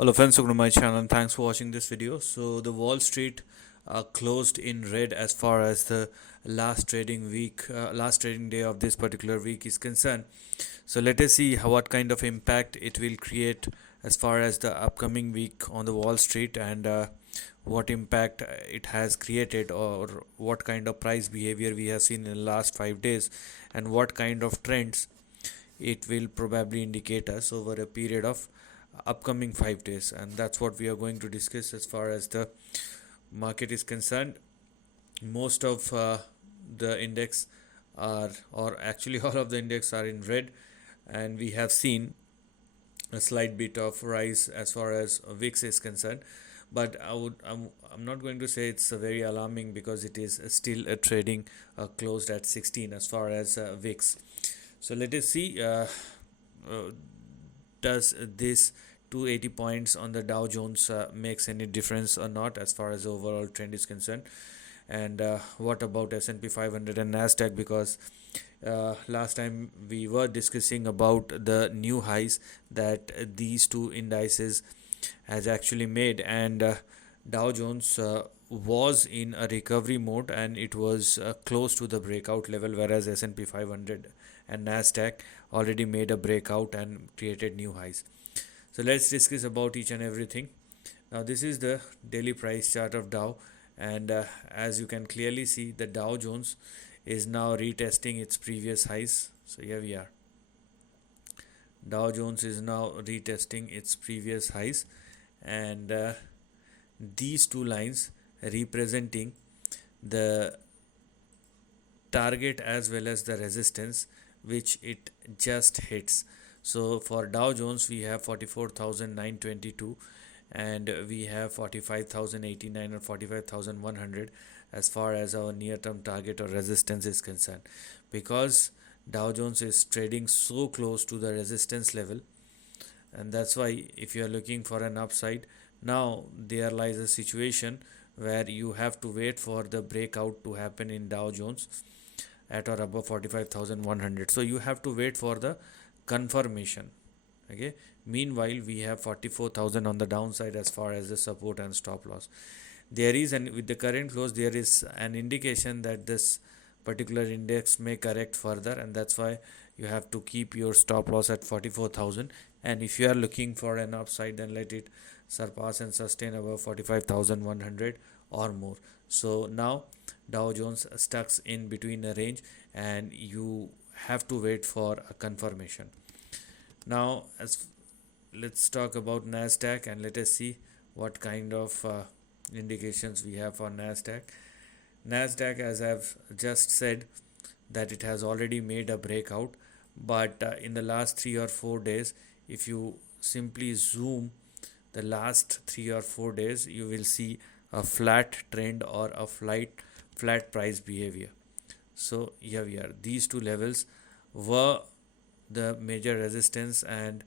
Hello friends, welcome to my channel and thanks for watching this video. So the Wall Street closed in red as far as the last trading day of this particular week is concerned. So let us see what kind of impact it will create as far as the upcoming week on the Wall Street, and what impact it has created, or what kind of price behavior we have seen in the last 5 days, and what kind of trends it will probably indicate us over a period of upcoming 5 days. And that's what we are going to discuss as far as the market is concerned. Most of the index are, or actually all of the index are in red, and we have seen a slight bit of rise as far as VIX is concerned. But I'm not going to say it's very alarming, because it is still trading closed at 16 as far as VIX. So let us see, does this 280 points on the Dow Jones makes any difference or not as far as the overall trend is concerned. And what about S&P 500 and Nasdaq? Because last time we were discussing about the new highs that these two indices has actually made, and Dow Jones was in a recovery mode, and it was close to the breakout level, whereas S&P 500 and Nasdaq already made a breakout and created new highs. So let's discuss about each and everything. Now this is the daily price chart of Dow, and as you can clearly see, the Dow Jones is now retesting its previous highs. So here we are. Dow Jones is now retesting its previous highs, and these two lines representing the target as well as the resistance which it just hits. So for Dow Jones we have 44,922, and we have 45,089 or 45,100 as far as our near term target or resistance is concerned. Because Dow Jones is trading so close to the resistance level, and that's why if you are looking for an upside, now there lies a situation where you have to wait for the breakout to happen in Dow Jones at or above 45,100. So you have to wait for the confirmation. Okay, meanwhile we have 44,000 on the downside as far as the support and stop loss. There is, and with the current close, there is an indication that this particular index may correct further, and that's why you have to keep your stop loss at 44,000. And if you are looking for an upside, then let it surpass and sustain above 45,100 or more. So now Dow Jones stuck in between a range, and you have to wait for a confirmation. Now let's talk about Nasdaq, and let us see what kind of indications we have for Nasdaq. Nasdaq, as I've just said, that it has already made a breakout, but in the last 3 or 4 days, if you simply zoom the last 3 or 4 days, you will see a flat trend or a flat price behavior. So here we are. These two levels were the major resistance, and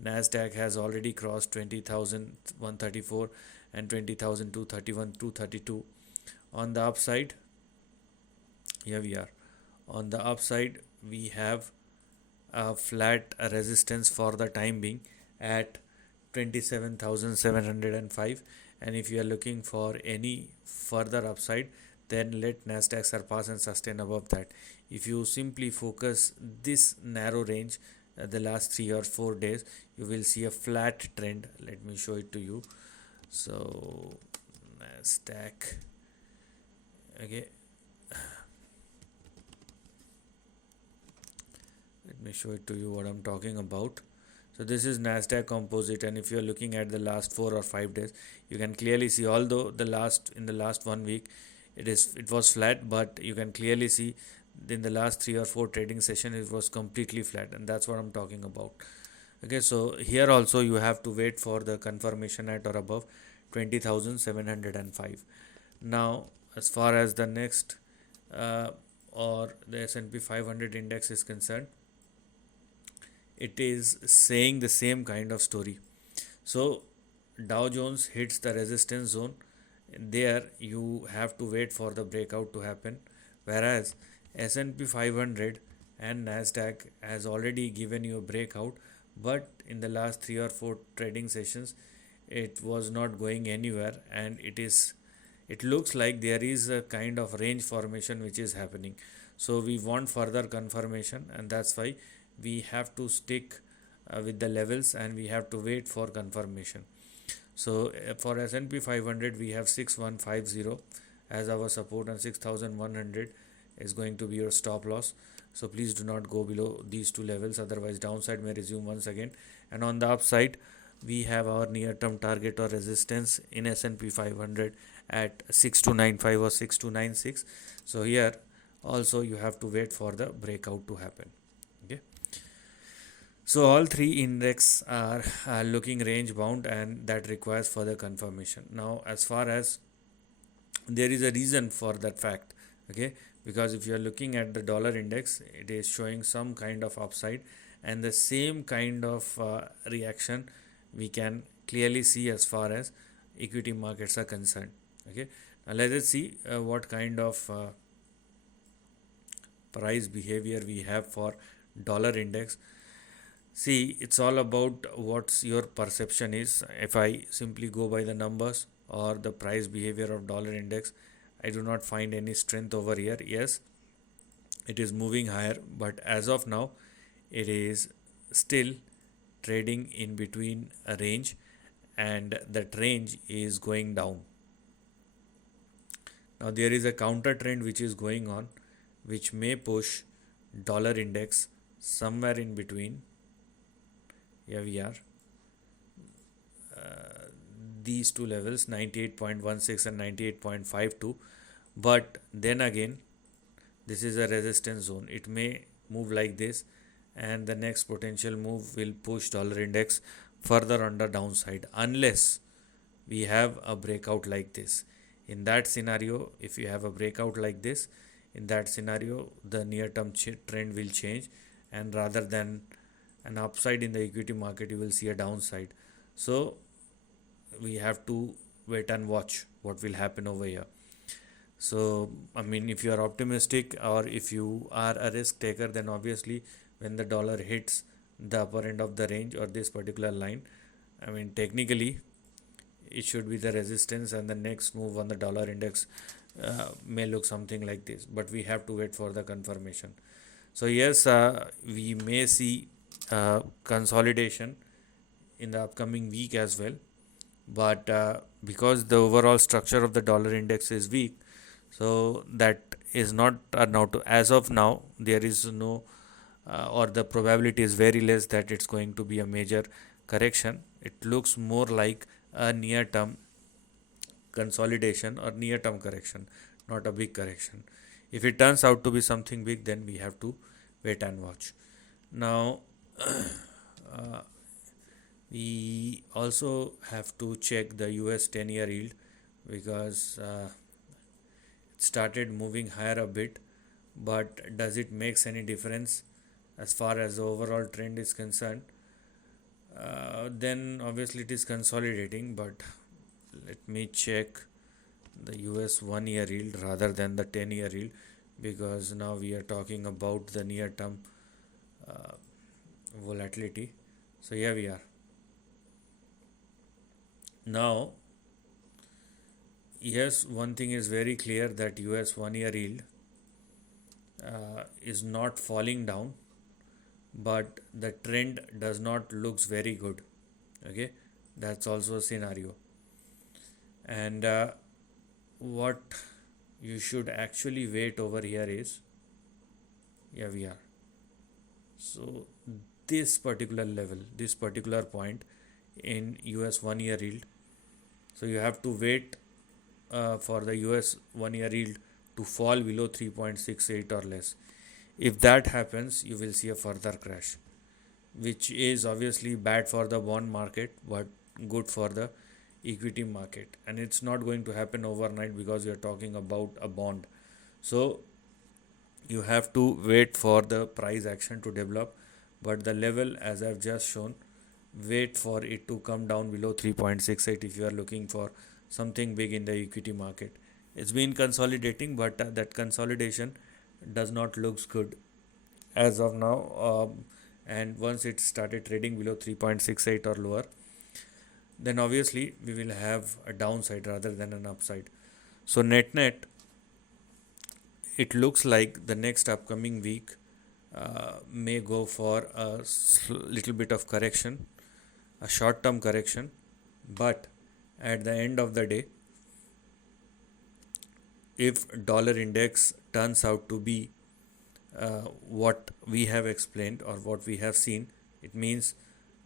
Nasdaq has already crossed 20,134 and 20,231, 232. On the upside, here we are. On the upside, we have a flat resistance for the time being at 27,705. And if you are looking for any further upside, then let Nasdaq surpass and sustain above that. If you simply focus this narrow range, the last 3 or 4 days, you will see a flat trend. Let me show it to you. So Nasdaq, okay, let me show it to you what I'm talking about. So this is Nasdaq composite, and if you are looking at the last 4 or 5 days, you can clearly see, although in the last 1 week it was flat, but you can clearly see in the last 3 or 4 trading session it was completely flat, and that's what I'm talking about. Okay, so here also you have to wait for the confirmation at or above 20,705. Now as far as the next or the S&P 500 index is concerned, it is saying the same kind of story. So Dow Jones hits the resistance zone. There you have to wait for the breakout to happen, whereas S&P 500 and Nasdaq has already given you a breakout, but in the last 3 or 4 trading sessions it was not going anywhere, and it looks like there is a kind of range formation which is happening. So we want further confirmation, and that's why we have to stick with the levels, and we have to wait for confirmation. So for S&P 500 we have 6150 as our support, and 6100 is going to be your stop loss. So please do not go below these two levels, otherwise downside may resume once again. And on the upside, we have our near term target or resistance in S&P 500 at 6295 or 6296. So here also you have to wait for the breakout to happen. Okay, so all three index are looking range bound, and that requires further confirmation. Now as far as there is a reason for that fact, okay, because if you are looking at the dollar index, it is showing some kind of upside, and the same kind of reaction we can clearly see as far as equity markets are concerned. Okay, now let us see what kind of price behavior we have for dollar index. See, it's all about what's your perception is. If I simply go by the numbers or the price behavior of dollar index, I do not find any strength over here. Yes, it is moving higher, but as of now, it is still trading in between a range, and that range is going down. Now there is a counter trend which is going on, which may push dollar index somewhere in between. Here we are, these two levels, 98.16 and 98.52. But then again, this is a resistance zone. It may move like this, and the next potential move will push dollar index further on the downside, unless we have a breakout like this. In that scenario, if you have a breakout like this, in that scenario the near term trend will change, and rather than an upside in the equity market, you will see a downside. So we have to wait and watch what will happen over here. So I mean, if you are optimistic or if you are a risk taker, then obviously when the dollar hits the upper end of the range or this particular line, I mean technically it should be the resistance, and the next move on the dollar index may look something like this, but we have to wait for the confirmation. So yes, we may see consolidation in the upcoming week as well, but because the overall structure of the dollar index is weak, so that is not now to, as of now there is no or the probability is very less that it's going to be a major correction. It looks more like a near term consolidation or near term correction, not a big correction. If it turns out to be something big, then we have to wait and watch. Now we also have to check the US 10-year yield, because it started moving higher a bit, but does it makes any difference as far as the overall trend is concerned? Then obviously it is consolidating, but let me check the US 1-year yield rather than the 10-year yield, because now we are talking about the near term volatility. So here we are. Now yes, one thing is very clear, that US 1-year yield is not falling down, but the trend does not looks very good. Okay, that's also a scenario. And what you should actually wait over here is, here we are. So this particular level, this particular point in US 1-year yield, so you have to wait for the US 1-year yield to fall below 3.68 or less. If that happens, you will see a further crash, which is obviously bad for the bond market but good for the equity market. And it's not going to happen overnight, because we are talking about a bond. So you have to wait for the price action to develop, but the level, as I've just shown, wait for it to come down below 3.68 if you are looking for something big in the equity market. It's been consolidating, but that consolidation does not looks good as of now, and once it started trading below 3.68 or lower, then obviously we will have a downside rather than an upside. So net net, it looks like the next upcoming week may go for a little bit of correction, a short term correction, but at the end of the day, if dollar index turns out to be what we have explained or what we have seen, it means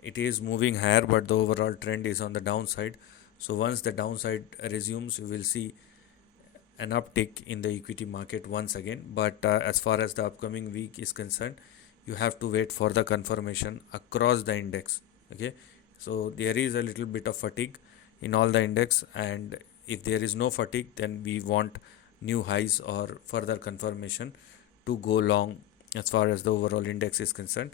it is moving higher, but the overall trend is on the downside. So once the downside resumes, we will see an uptick in the equity market once again. But as far as the upcoming week is concerned, you have to wait for the confirmation across the index. Okay, so there is a little bit of fatigue in all the index, and if there is no fatigue, then we want new highs or further confirmation to go long as far as the overall index is concerned.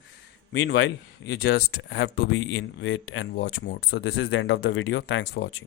Meanwhile, you just have to be in wait and watch mode. So this is the end of the video. Thanks for watching.